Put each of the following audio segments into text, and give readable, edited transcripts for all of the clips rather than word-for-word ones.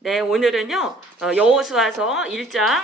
네, 오늘은요, 여호수아서 1장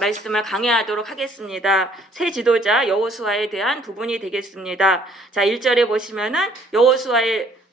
말씀을 강해하도록 하겠습니다. 새 지도자 여호수아에 대한 부분이 되겠습니다. 자, 1절에 보시면은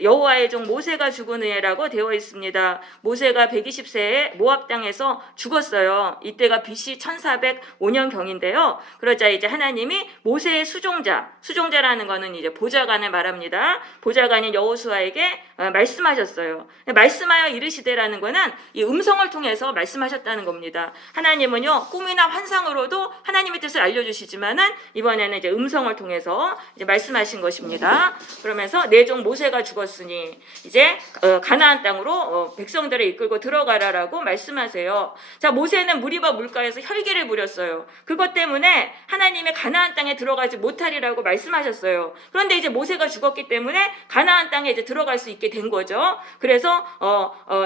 여호와의 종 모세가 죽은 후에라고 되어 있습니다. 모세가 120세에 모압 땅에서 죽었어요. 이때가 BC 1405년경인데요. 그러자 이제 하나님이 모세의 수종자라는 거는 이제 보좌관을 말합니다. 보좌관인 여호수아에게 말씀하셨어요. 말씀하여 이르시되라는 거는 이 음성을 통해서 말씀하셨다는 겁니다. 하나님은요, 꿈이나 환상으로도 하나님의 뜻을 알려주시지만은 이번에는 이제 음성을 통해서 이제 말씀하신 것입니다. 그러면서 내 종 모세가 죽었으니 이제 가나안 땅으로 백성들을 이끌고 들어가라라고 말씀하세요. 자, 모세는 무리바 물가에서 혈기를 부렸어요. 그것 때문에 하나님의 가나안 땅에 들어가지 못하리라고 말씀하셨어요. 그런데 이제 모세가 죽었기 때문에 가나안 땅에 이제 들어갈 수 있게 된 거죠. 그래서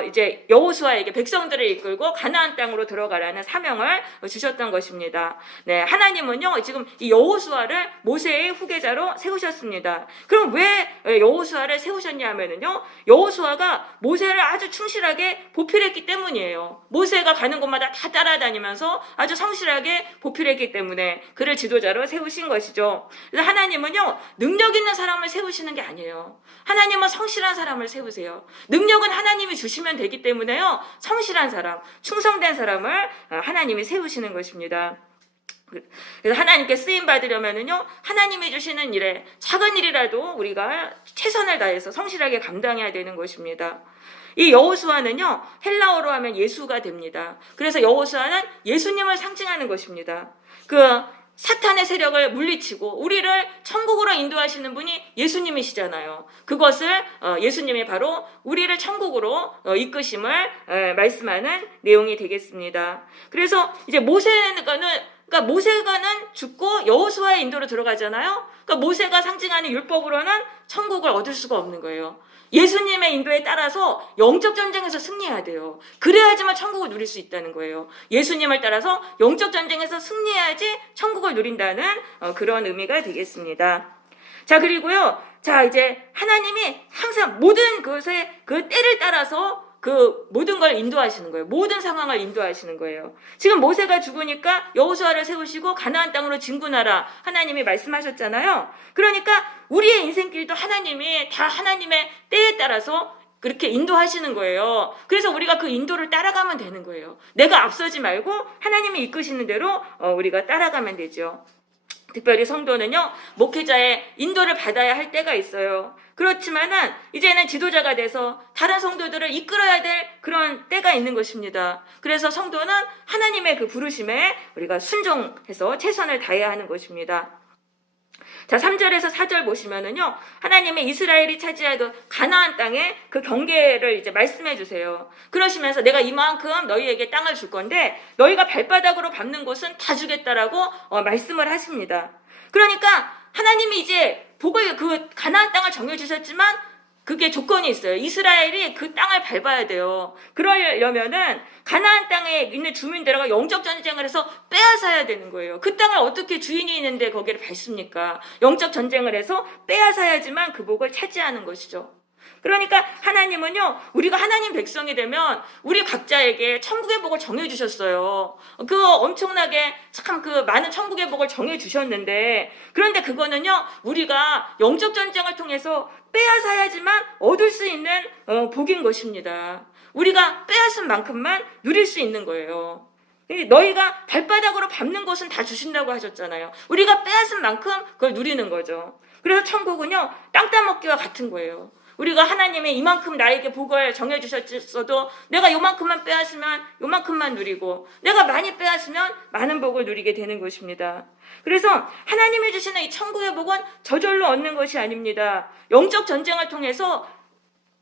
이제 여호수아에게 백성들을 이끌고 가나안 땅으로 들어가라는 사명을 주셨던 것입니다. 네, 하나님은요 지금 이 여호수아를 모세의 후계자로 세우셨습니다. 그럼 왜 여호수아를 세우셨냐 하면은요, 여호수아가 모세를 아주 충실하게 보필했기 때문이에요. 모세가 가는 곳마다 다 따라다니면서 아주 성실하게 보필했기 때문에 그를 지도자로 세우신 것이죠. 그래서 하나님은요, 능력 있는 사람을 세우시는 게 아니에요. 하나님은 성실한 사람을 세우세요. 능력은 하나님이 주시면 되기 때문에요, 성실한 사람, 충성된 사람을 하나님이 세우시는 것입니다. 그래서 하나님께 쓰임 받으려면은요, 하나님이 주시는 일에 작은 일이라도 우리가 최선을 다해서 성실하게 감당해야 되는 것입니다. 이 여호수아는요, 헬라어로 하면 예수가 됩니다. 그래서 여호수아는 예수님을 상징하는 것입니다. 그 사탄의 세력을 물리치고 우리를 천국으로 인도하시는 분이 예수님이시잖아요. 그것을 예수님이 바로 우리를 천국으로 이끄심을 말씀하는 내용이 되겠습니다. 그래서 이제 모세가는 죽고 여호수아의 인도로 들어가잖아요. 그러니까 모세가 상징하는 율법으로는 천국을 얻을 수가 없는 거예요. 예수님의 인도에 따라서 영적 전쟁에서 승리해야 돼요. 그래야지만 천국을 누릴 수 있다는 거예요. 예수님을 따라서 영적 전쟁에서 승리해야지 천국을 누린다는 그런 의미가 되겠습니다. 자, 그리고요. 자, 이제 하나님이 항상 모든 것에 그 때를 따라서 그 모든 걸 인도하시는 거예요. 모든 상황을 인도하시는 거예요. 지금 모세가 죽으니까 여호수아를 세우시고 가나안 땅으로 진군하라 하나님이 말씀하셨잖아요. 그러니까 우리의 인생길도 하나님이 다 하나님의 때에 따라서 그렇게 인도하시는 거예요. 그래서 우리가 그 인도를 따라가면 되는 거예요. 내가 앞서지 말고 하나님이 이끄시는 대로 우리가 따라가면 되죠. 특별히 성도는요, 목회자의 인도를 받아야 할 때가 있어요. 그렇지만은 이제는 지도자가 돼서 다른 성도들을 이끌어야 될 그런 때가 있는 것입니다. 그래서 성도는 하나님의 그 부르심에 우리가 순종해서 최선을 다해야 하는 것입니다. 자, 3절에서 4절 보시면은요, 하나님의 이스라엘이 차지하던 가나안 땅의 그 경계를 이제 말씀해 주세요. 그러시면서 내가 이만큼 너희에게 땅을 줄 건데 너희가 발바닥으로 밟는 곳은 다 주겠다라고 말씀을 하십니다. 그러니까 하나님이 이제 그 가나안 땅을 정해 주셨지만 그게 조건이 있어요. 이스라엘이 그 땅을 밟아야 돼요. 그러려면은 가나안 땅에 있는 주민들과 영적 전쟁을 해서 빼앗아야 되는 거예요. 그 땅을 어떻게 주인이 있는데 거기를 밟습니까? 영적 전쟁을 해서 빼앗아야지만 그 복을 차지하는 것이죠. 그러니까 하나님은요, 우리가 하나님 백성이 되면 우리 각자에게 천국의 복을 정해주셨어요. 그 엄청나게 참 그 많은 천국의 복을 정해주셨는데, 그런데 그거는요, 우리가 영적 전쟁을 통해서 빼앗아야지만 얻을 수 있는 복인 것입니다. 우리가 빼앗은 만큼만 누릴 수 있는 거예요. 너희가 발바닥으로 밟는 것은 다 주신다고 하셨잖아요. 우리가 빼앗은 만큼 그걸 누리는 거죠. 그래서 천국은요, 땅 따먹기와 같은 거예요. 우리가 하나님의 이만큼 나에게 복을 정해주셨어도 내가 요만큼만 빼앗으면 요만큼만 누리고 내가 많이 빼앗으면 많은 복을 누리게 되는 것입니다. 그래서 하나님이 주시는 이 천국의 복은 저절로 얻는 것이 아닙니다. 영적 전쟁을 통해서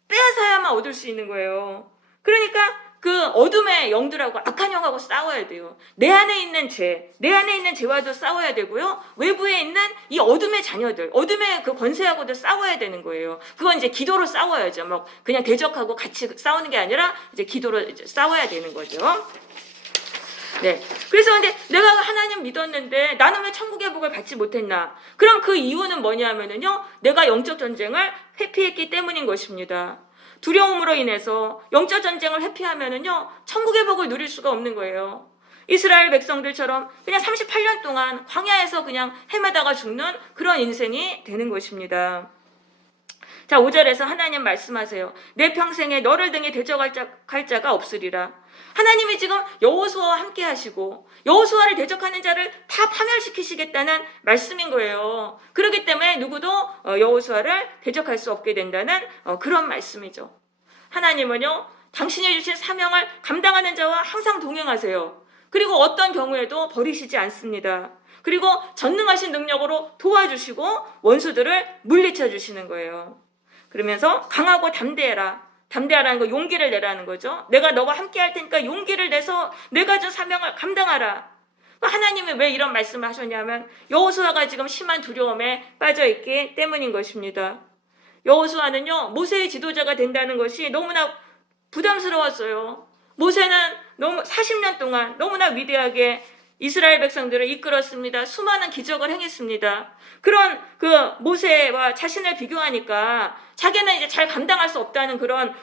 빼앗아야만 얻을 수 있는 거예요. 그러니까 그 어둠의 영들하고 악한 영하고 싸워야 돼요. 내 안에 있는 죄와도 싸워야 되고요. 외부에 있는 이 어둠의 자녀들, 어둠의 그 권세하고도 싸워야 되는 거예요. 그건 이제 기도로 싸워야죠. 뭐 그냥 대적하고 같이 싸우는 게 아니라 이제 기도로 이제 싸워야 되는 거죠. 네. 그래서 근데 내가 하나님 믿었는데 나는 왜 천국의 복을 받지 못했나? 그럼 그 이유는 뭐냐면은요, 내가 영적 전쟁을 회피했기 때문인 것입니다. 두려움으로 인해서 영적 전쟁을 회피하면은요, 천국의 복을 누릴 수가 없는 거예요. 이스라엘 백성들처럼 그냥 38년 동안 광야에서 그냥 헤매다가 죽는 그런 인생이 되는 것입니다. 자, 5절에서 하나님 말씀하세요. 내 평생에 너를 등에 대적할 자가 없으리라. 하나님이 지금 여호수아와 함께 하시고 여호수아를 대적하는 자를 다 파멸시키시겠다는 말씀인 거예요. 그렇기 때문에 누구도 여호수아를 대적할 수 없게 된다는 그런 말씀이죠. 하나님은요, 당신이 주신 사명을 감당하는 자와 항상 동행하세요. 그리고 어떤 경우에도 버리시지 않습니다. 그리고 전능하신 능력으로 도와주시고 원수들을 물리쳐 주시는 거예요. 그러면서 강하고 담대해라. 담대하라는 거 용기를 내라는 거죠. 내가 너와 함께 할 테니까 용기를 내서 내가 준 사명을 감당하라. 하나님이 왜 이런 말씀을 하셨냐면 여호수아가 지금 심한 두려움에 빠져있기 때문인 것입니다. 여호수아는요, 모세의 지도자가 된다는 것이 너무나 부담스러웠어요. 모세는 너무 40년 동안 너무나 위대하게 이스라엘 백성들을 이끌었습니다. 수많은 기적을 행했습니다. 그런 그 모세와 자신을 비교하니까 자기는 이제 잘 감당할 수 없다는 그런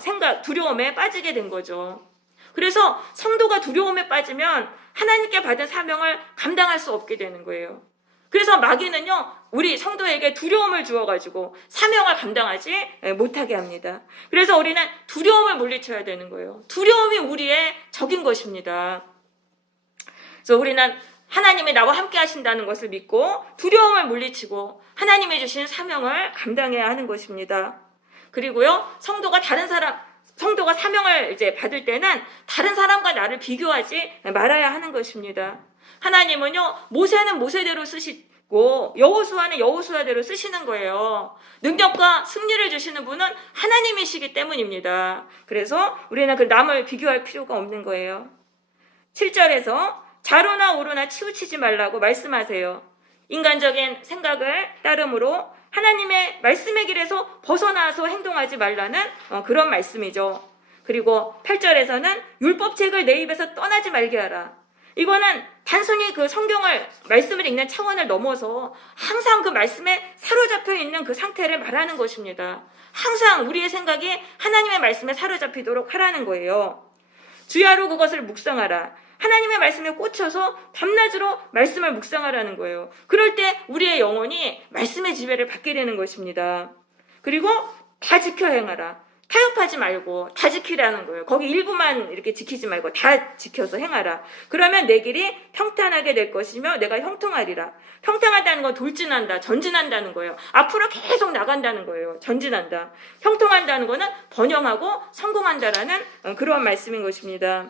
생각, 두려움에 빠지게 된 거죠. 그래서 성도가 두려움에 빠지면 하나님께 받은 사명을 감당할 수 없게 되는 거예요. 그래서 마귀는요, 우리 성도에게 두려움을 주어가지고 사명을 감당하지 못하게 합니다. 그래서 우리는 두려움을 물리쳐야 되는 거예요. 두려움이 우리의 적인 것입니다. 그래서 우리는 하나님이 나와 함께 하신다는 것을 믿고 두려움을 물리치고 하나님이 주신 사명을 감당해야 하는 것입니다. 그리고요, 성도가 사명을 이제 받을 때는 다른 사람과 나를 비교하지 말아야 하는 것입니다. 하나님은요, 모세는 모세대로 쓰시고 여호수아는 여호수아대로 쓰시는 거예요. 능력과 승리를 주시는 분은 하나님이시기 때문입니다. 그래서 우리는 그 남을 비교할 필요가 없는 거예요. 7절에서 좌로나 우로나 치우치지 말라고 말씀하세요. 인간적인 생각을 따름으로 하나님의 말씀의 길에서 벗어나서 행동하지 말라는 그런 말씀이죠. 그리고 8절에서는 율법책을 내 입에서 떠나지 말게 하라. 이거는 단순히 그 말씀을 읽는 차원을 넘어서 항상 그 말씀에 사로잡혀 있는 그 상태를 말하는 것입니다. 항상 우리의 생각이 하나님의 말씀에 사로잡히도록 하라는 거예요. 주야로 그것을 묵상하라. 하나님의 말씀에 꽂혀서 밤낮으로 말씀을 묵상하라는 거예요. 그럴 때 우리의 영혼이 말씀의 지배를 받게 되는 것입니다. 그리고 다 지켜 행하라. 타협하지 말고 다 지키라는 거예요. 거기 일부만 이렇게 지키지 말고 다 지켜서 행하라. 그러면 내 길이 평탄하게 될 것이며 내가 형통하리라. 평탄하다는 건 돌진한다, 전진한다는 거예요. 앞으로 계속 나간다는 거예요. 전진한다. 형통한다는 거는 번영하고 성공한다라는 그런 말씀인 것입니다.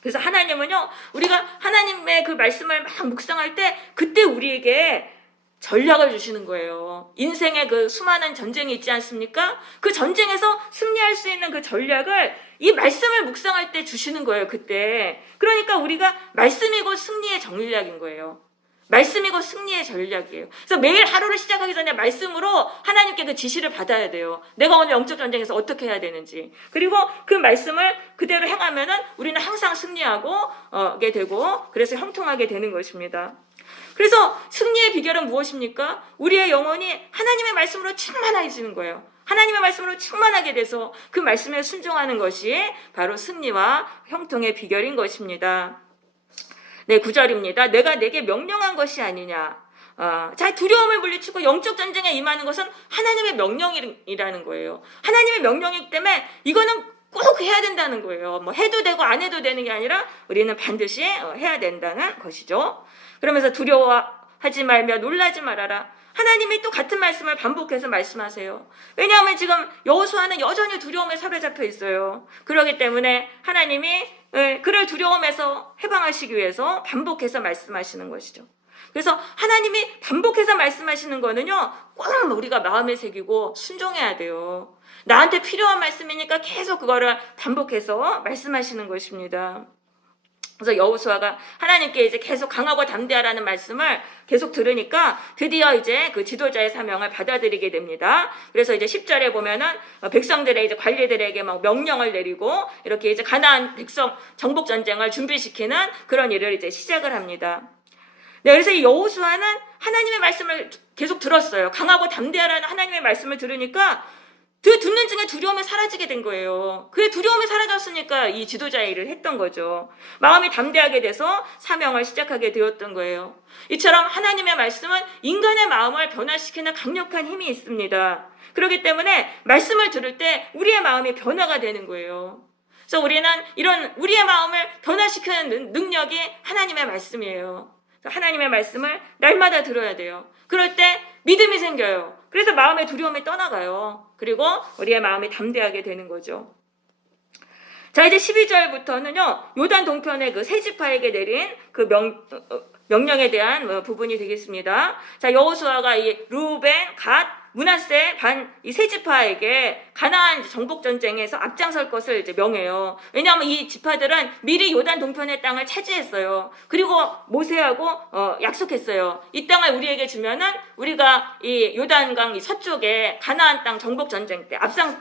그래서 하나님은요, 우리가 하나님의 그 말씀을 막 묵상할 때 그때 우리에게 전략을 주시는 거예요. 인생의 그 수많은 전쟁이 있지 않습니까? 그 전쟁에서 승리할 수 있는 그 전략을 이 말씀을 묵상할 때 주시는 거예요, 그때. 그러니까 우리가 말씀이고 승리의 전략인 거예요. 말씀이고 승리의 전략이에요. 그래서 매일 하루를 시작하기 전에 말씀으로 하나님께 그 지시를 받아야 돼요. 내가 오늘 영적 전쟁에서 어떻게 해야 되는지. 그리고 그 말씀을 그대로 행하면은 우리는 항상 승리하게 되고 그래서 형통하게 되는 것입니다. 그래서 승리의 비결은 무엇입니까? 우리의 영혼이 하나님의 말씀으로 충만해지는 거예요. 하나님의 말씀으로 충만하게 돼서 그 말씀에 순종하는 것이 바로 승리와 형통의 비결인 것입니다. 네, 9절입니다. 내가 내게 명령한 것이 아니냐. 자, 두려움을 물리치고 영적 전쟁에 임하는 것은 하나님의 명령이라는 거예요. 하나님의 명령이기 때문에 이거는 꼭 해야 된다는 거예요. 뭐 해도 되고 안 해도 되는 게 아니라 우리는 반드시 해야 된다는 것이죠. 그러면서 두려워하지 말며 놀라지 말아라. 하나님이 또 같은 말씀을 반복해서 말씀하세요. 왜냐하면 지금 여호수아는 여전히 두려움에 사로잡혀 있어요. 그렇기 때문에 하나님이 그를 두려움에서 해방하시기 위해서 반복해서 말씀하시는 것이죠. 그래서 하나님이 반복해서 말씀하시는 거는요, 꼭 우리가 마음에 새기고 순종해야 돼요. 나한테 필요한 말씀이니까 계속 그거를 반복해서 말씀하시는 것입니다. 그래서 여호수아가 하나님께 이제 계속 강하고 담대하라는 말씀을 계속 들으니까 드디어 이제 그 지도자의 사명을 받아들이게 됩니다. 그래서 이제 10절에 보면은 백성들의 이제 관리들에게 막 명령을 내리고 이렇게 이제 가나안 백성 정복 전쟁을 준비시키는 그런 일을 이제 시작을 합니다. 네, 그래서 이 여호수아는 하나님의 말씀을 계속 들었어요. 강하고 담대하라는 하나님의 말씀을 들으니까 그 듣는 중에 두려움이 사라지게 된 거예요. 그 두려움이 사라졌으니까 이 지도자의 일을 했던 거죠. 마음이 담대하게 돼서 사명을 시작하게 되었던 거예요. 이처럼 하나님의 말씀은 인간의 마음을 변화시키는 강력한 힘이 있습니다. 그렇기 때문에 말씀을 들을 때 우리의 마음이 변화가 되는 거예요. 그래서 우리는 이런 우리의 마음을 변화시키는 능력이 하나님의 말씀이에요. 하나님의 말씀을 날마다 들어야 돼요. 그럴 때 믿음이 생겨요. 그래서 마음의 두려움이 떠나가요. 그리고 우리의 마음이 담대하게 되는 거죠. 자, 이제 12절부터는요, 요단 동편의 그 세 지파에게 내린 그 명령에 대한 부분이 되겠습니다. 자, 여호수아가 이 루벤, 갓, 므낫세 반 이 세 지파에게 가나안 정복 전쟁에서 앞장설 것을 이제 명해요. 왜냐하면 이 지파들은 미리 요단 동편의 땅을 차지했어요. 그리고 모세하고 약속했어요. 이 땅을 우리에게 주면은 우리가 이 요단강 이 서쪽에 가나안 땅 정복 전쟁 때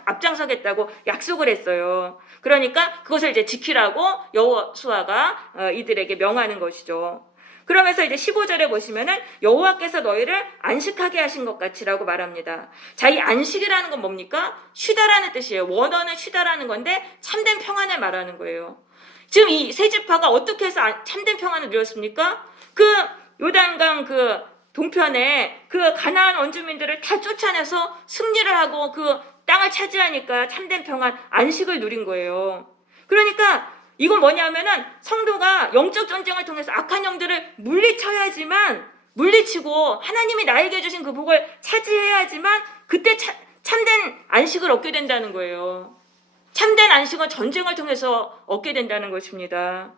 앞장서겠다고 약속을 했어요. 그러니까 그것을 이제 지키라고 여호수아가 이들에게 명하는 것이죠. 그러면서 이제 15절에 보시면은 여호와께서 너희를 안식하게 하신 것 같이라고 말합니다. 자, 이 안식이라는 건 뭡니까? 쉬다라는 뜻이에요. 원어는 쉬다라는 건데 참된 평안을 말하는 거예요. 지금 이 세 지파가 어떻게 해서 참된 평안을 누렸습니까? 그 요단강 그 동편에 그 가나안 원주민들을 다 쫓아내서 승리를 하고 그 땅을 차지하니까 참된 평안, 안식을 누린 거예요. 그러니까 이건 뭐냐면은 성도가 영적 전쟁을 통해서 악한 영들을 물리쳐야지만, 물리치고 하나님이 나에게 주신 그 복을 차지해야지만 그때 참된 안식을 얻게 된다는 거예요. 참된 안식은 전쟁을 통해서 얻게 된다는 것입니다.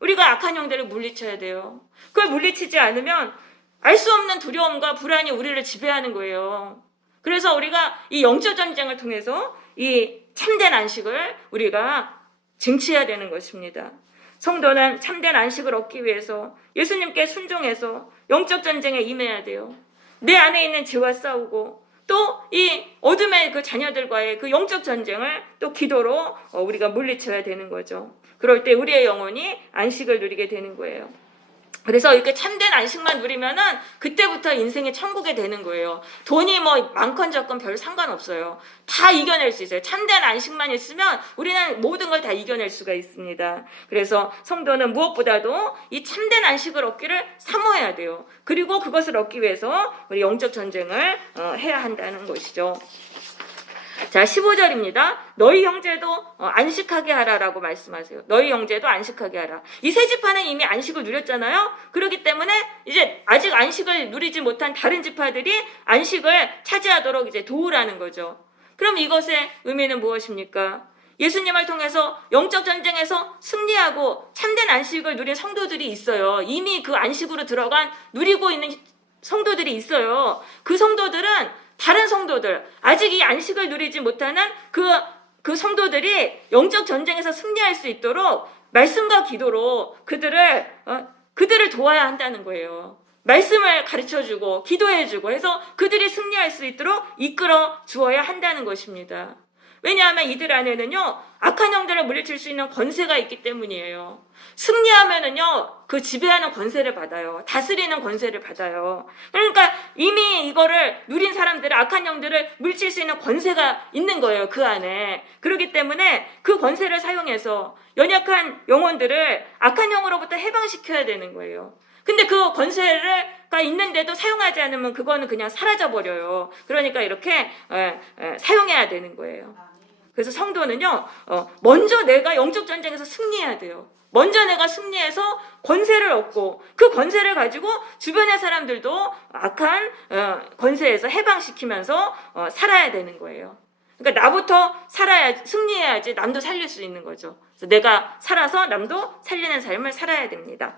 우리가 악한 영들을 물리쳐야 돼요. 그걸 물리치지 않으면 알 수 없는 두려움과 불안이 우리를 지배하는 거예요. 그래서 우리가 이 영적 전쟁을 통해서 이 참된 안식을 우리가 쟁취해야 되는 것입니다. 성도는 참된 안식을 얻기 위해서 예수님께 순종해서 영적 전쟁에 임해야 돼요. 내 안에 있는 죄와 싸우고 또 이 어둠의 그 자녀들과의 그 영적 전쟁을 또 기도로 우리가 물리쳐야 되는 거죠. 그럴 때 우리의 영혼이 안식을 누리게 되는 거예요. 그래서 이렇게 참된 안식만 누리면은 그때부터 인생이 천국이 되는 거예요. 돈이 뭐 많건 적건 별 상관없어요. 다 이겨낼 수 있어요. 참된 안식만 있으면 우리는 모든 걸 다 이겨낼 수가 있습니다. 그래서 성도는 무엇보다도 이 참된 안식을 얻기를 사모해야 돼요. 그리고 그것을 얻기 위해서 우리 영적 전쟁을 해야 한다는 것이죠. 자, 15절입니다. 너희 형제도 안식하게 하라라고 말씀하세요. 너희 형제도 안식하게 하라. 이 세 지파는 이미 안식을 누렸잖아요. 그렇기 때문에 이제 아직 안식을 누리지 못한 다른 지파들이 안식을 차지하도록 이제 도우라는 거죠. 그럼 이것의 의미는 무엇입니까? 예수님을 통해서 영적 전쟁에서 승리하고 참된 안식을 누린 성도들이 있어요. 이미 그 안식으로 들어간 누리고 있는 성도들이 있어요. 그 성도들은 다른 성도들, 아직 이 안식을 누리지 못하는 그 성도들이 영적 전쟁에서 승리할 수 있도록 말씀과 기도로 그들을 도와야 한다는 거예요. 말씀을 가르쳐주고 기도해주고 해서 그들이 승리할 수 있도록 이끌어 주어야 한다는 것입니다. 왜냐하면 이들 안에는요, 악한 영들을 물리칠 수 있는 권세가 있기 때문이에요. 승리하면은요, 그 지배하는 권세를 받아요. 다스리는 권세를 받아요. 그러니까 이미 이거를 누린 사람들은 악한 영들을 물리칠 수 있는 권세가 있는 거예요, 그 안에. 그렇기 때문에 그 권세를 사용해서 연약한 영혼들을 악한 영으로부터 해방시켜야 되는 거예요. 근데 그 권세가 있는데도 사용하지 않으면 그거는 그냥 사라져버려요. 그러니까 이렇게 사용해야 되는 거예요. 그래서 성도는요, 먼저 내가 영적 전쟁에서 승리해야 돼요. 먼저 내가 승리해서 권세를 얻고 그 권세를 가지고 주변의 사람들도 악한 권세에서 해방시키면서 살아야 되는 거예요. 그러니까 나부터 승리해야지 남도 살릴 수 있는 거죠. 그래서 내가 살아서 남도 살리는 삶을 살아야 됩니다.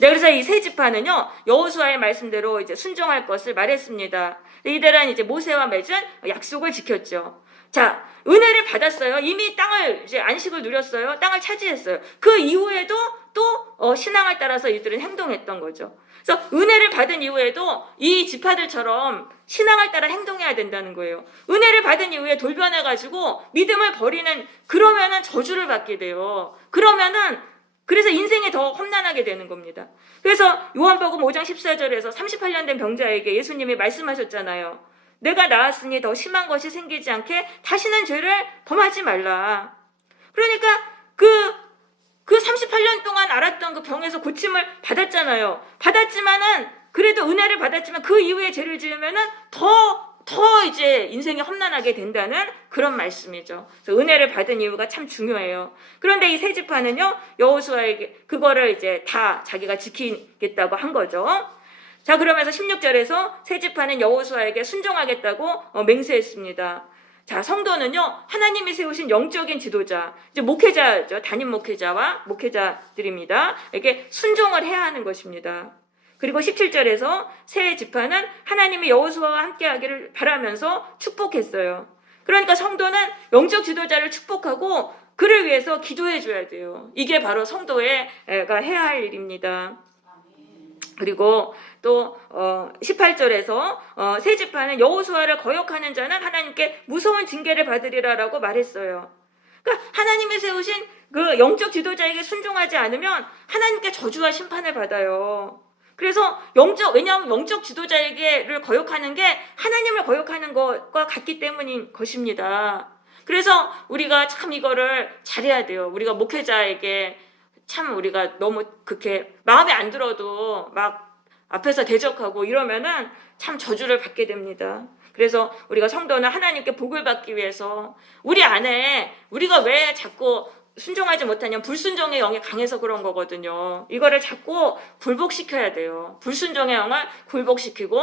네, 그래서 이 세 지파는요, 여호수아의 말씀대로 이제 순종할 것을 말했습니다. 이들은 이제 모세와 맺은 약속을 지켰죠. 자, 은혜를 받았어요. 이미 땅을 이제 안식을 누렸어요. 땅을 차지했어요. 그 이후에도 또 신앙을 따라서 이들은 행동했던 거죠. 그래서 은혜를 받은 이후에도 이 지파들처럼 신앙을 따라 행동해야 된다는 거예요. 은혜를 받은 이후에 돌변해가지고 믿음을 버리는, 그러면은 저주를 받게 돼요. 그래서 인생이 더 험난하게 되는 겁니다. 그래서 요한복음 5장 14절에서 38년 된 병자에게 예수님이 말씀하셨잖아요. 내가 낳았으니 더 심한 것이 생기지 않게 다시는 죄를 범하지 말라. 그러니까 그 38년 동안 앓았던 그 병에서 고침을 받았잖아요. 받았지만은 그래도 은혜를 받았지만 그 이후에 죄를 지으면은 더 이제 인생이 험난하게 된다는 그런 말씀이죠. 그래서 은혜를 받은 이유가 참 중요해요. 그런데 이 세 지파는요, 여호수아에게 그거를 이제 다 자기가 지키겠다고 한 거죠. 자, 그러면서 16절에서 세 지파는 여호수아에게 순종하겠다고 맹세했습니다. 자, 성도는요, 하나님이 세우신 영적인 지도자, 이제 목회자죠. 담임 목회자와 목회자들입니다. 이렇게 순종을 해야 하는 것입니다. 그리고 17절에서 세 지파는 하나님이 여호수아와 함께하기를 바라면서 축복했어요. 그러니까 성도는 영적 지도자를 축복하고 그를 위해서 기도해 줘야 돼요. 이게 바로 성도가 해야 할 일입니다. 그리고 또 18절에서 세 지파는 여호수아를 거역하는 자는 하나님께 무서운 징계를 받으리라라고 말했어요. 그러니까 하나님이 세우신 그 영적 지도자에게 순종하지 않으면 하나님께 저주와 심판을 받아요. 그래서 왜냐하면 영적 지도자에게를 거역하는 게 하나님을 거역하는 것과 같기 때문인 것입니다. 그래서 우리가 참 이거를 잘해야 돼요. 우리가 목회자에게 참 우리가 너무 그렇게 마음에 안 들어도 막 앞에서 대적하고 이러면은 참 저주를 받게 됩니다. 그래서 우리가 성도는 하나님께 복을 받기 위해서 우리 안에 우리가 왜 자꾸 순종하지 못하냐면 불순종의 영이 강해서 그런 거거든요. 이거를 자꾸 굴복시켜야 돼요. 불순종의 영을 굴복시키고